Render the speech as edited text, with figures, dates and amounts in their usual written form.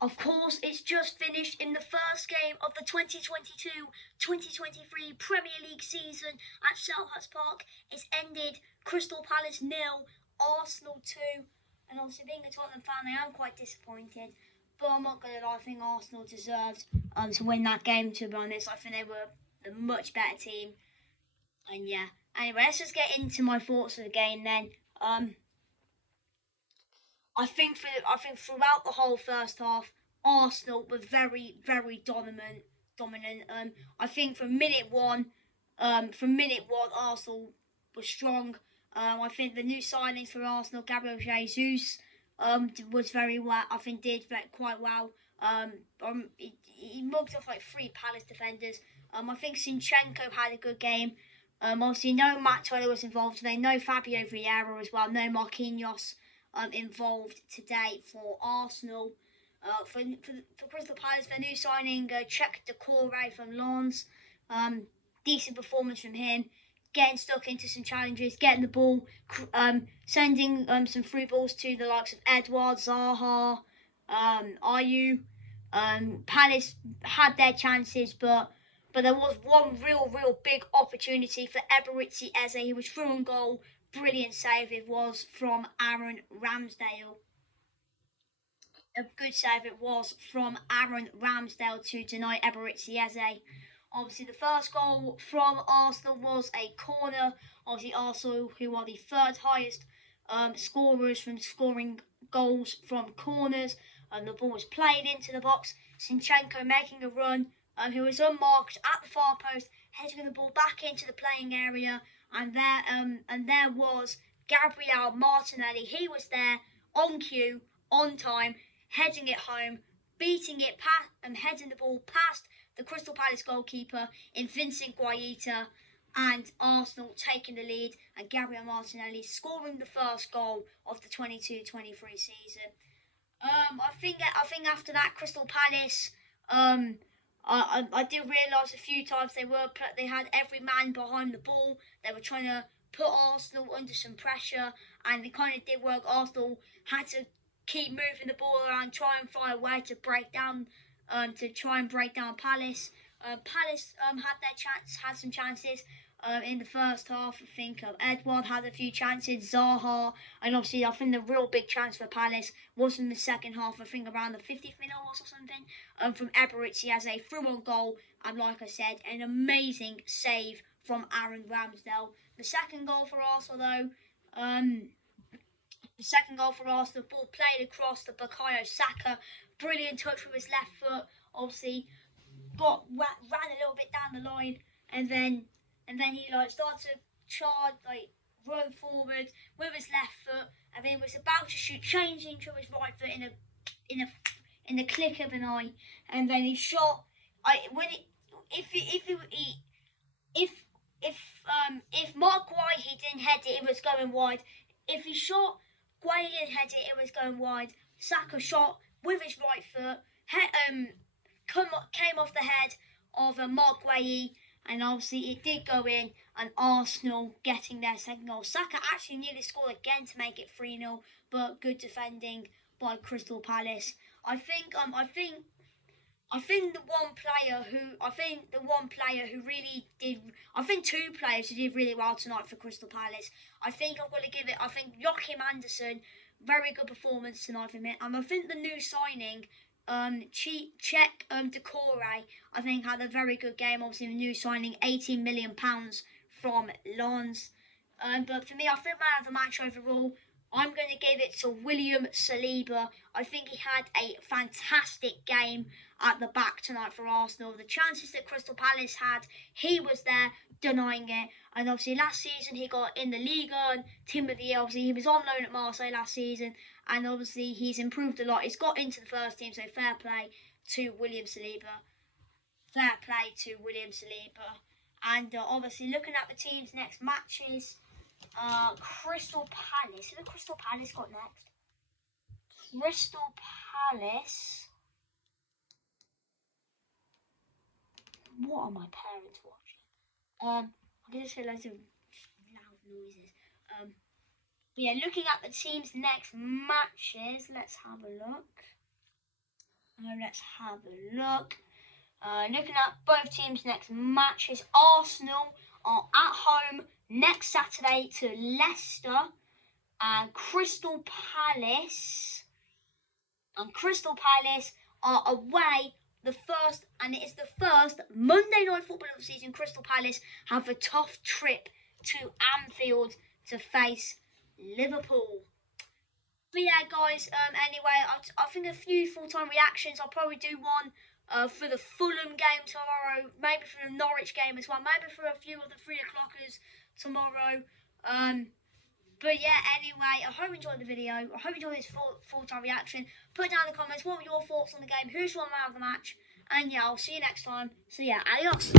Of course, it's just finished in the first game of the 2022-2023 Premier League season at Selhurst Park. It's ended Crystal Palace 0, Arsenal 2. And obviously, being a Tottenham fan, I am quite disappointed. But I'm not going to lie, I think Arsenal deserved to win that game, to be honest. I think they were the much better team. And yeah, anyway, let's just get into my thoughts of the game then. I think throughout the whole first half, Arsenal were very, very dominant. I think from minute one, Arsenal was strong. I think the new signings for Arsenal, Gabriel Jesus, was very well. I think did quite well. He mugged off like 3 Palace defenders. I think Zinchenko had a good game. Obviously, no Maxwell was involved today. No Fabio Vieira as well. No Marquinhos involved today for Arsenal. For Crystal Palace, their new signing, Cheick Doucouré from Lens. Decent performance from him. Getting stuck into some challenges, getting the ball, sending some through balls to the likes of Edouard, Zaha, Ayew. Palace had their chances, but there was one real big opportunity for Eberechi Eze. He was through on goal. Brilliant save it was from Aaron Ramsdale. A good save it was from Aaron Ramsdale to deny Eberechi Eze. Obviously, the first goal from Arsenal was a corner. Obviously, Arsenal, who are the third highest scorers from scoring goals from corners. The ball was played into the box. Zinchenko making a run, who was unmarked at the far post, heading the ball back into the playing area. And there was Gabriel Martinelli. He was there on cue, on time, heading it home, beating it past, and heading the ball past the Crystal Palace goalkeeper in Vincent Guaita, and Arsenal taking the lead, and Gabriel Martinelli scoring the first goal of the 22-23 season. I think after that, Crystal Palace, I did realise a few times they had every man behind the ball. They were trying to put Arsenal under some pressure, and it kind of did work. Arsenal had to keep moving the ball around, try and find a way to break down Palace. Palace had some chances in the first half. I think Edouard had a few chances, Zaha, and obviously I think the real big chance for Palace was in the second half. I think around the 50th minute or something, from Eberechi Eze through on goal, and like I said, an amazing save from Aaron Ramsdale. The second goal for Arsenal, the ball played across to Bukayo Saka. Brilliant touch with his left foot. Obviously, ran a little bit down the line, and then he started to charge, run forward with his left foot, and then was about to shoot, changing to his right foot in the click of an eye, and then he shot. If Mark Guahi didn't head it, it was going wide. If he shot, Guahi didn't head it, it was going wide. Saka shot with his right foot, came off the head of Mark Guahi, and obviously it did go in, and Arsenal getting their second goal. Saka actually nearly scored again to make it 3-0, but good defending by Crystal Palace. I think two players who did really well tonight for Crystal Palace. I think Joachim Andersen, very good performance tonight from him. And I think the new signing, Cheick Doucouré, I think had a very good game. Obviously, the new signing, £18 million from Lens. But for me, I think man of the match overall, I'm going to give it to William Saliba. I think he had a fantastic game at the back tonight for Arsenal. The chances that Crystal Palace had, he was there denying it. And obviously last season he got in the Liga, Team of the Year. Obviously he was on loan at Marseille last season, and obviously he's improved a lot. He's got into the first team, so fair play to William Saliba. And obviously looking at the team's next matches, Crystal Palace. Who the Crystal Palace got next? Crystal Palace. What are my parents watching? I'm going to say loads of loud noises. Yeah, looking at the team's next matches, let's have a look. Let's have a look. Looking at both teams' next matches, Arsenal are at home next Saturday to Leicester, and Crystal Palace are away it is the first Monday night football of the season. Crystal Palace have a tough trip to Anfield to face Liverpool. But yeah, guys, anyway, I think a few full-time reactions. I'll probably do one for the Fulham game tomorrow, maybe for the Norwich game as well, maybe for a few of the 3 o'clockers tomorrow. But yeah, anyway, I hope you enjoyed the video. I hope you enjoyed this full-time reaction. Put down in the comments what were your thoughts on the game, who's your man of the match, and yeah, I'll see you next time. So yeah, adios.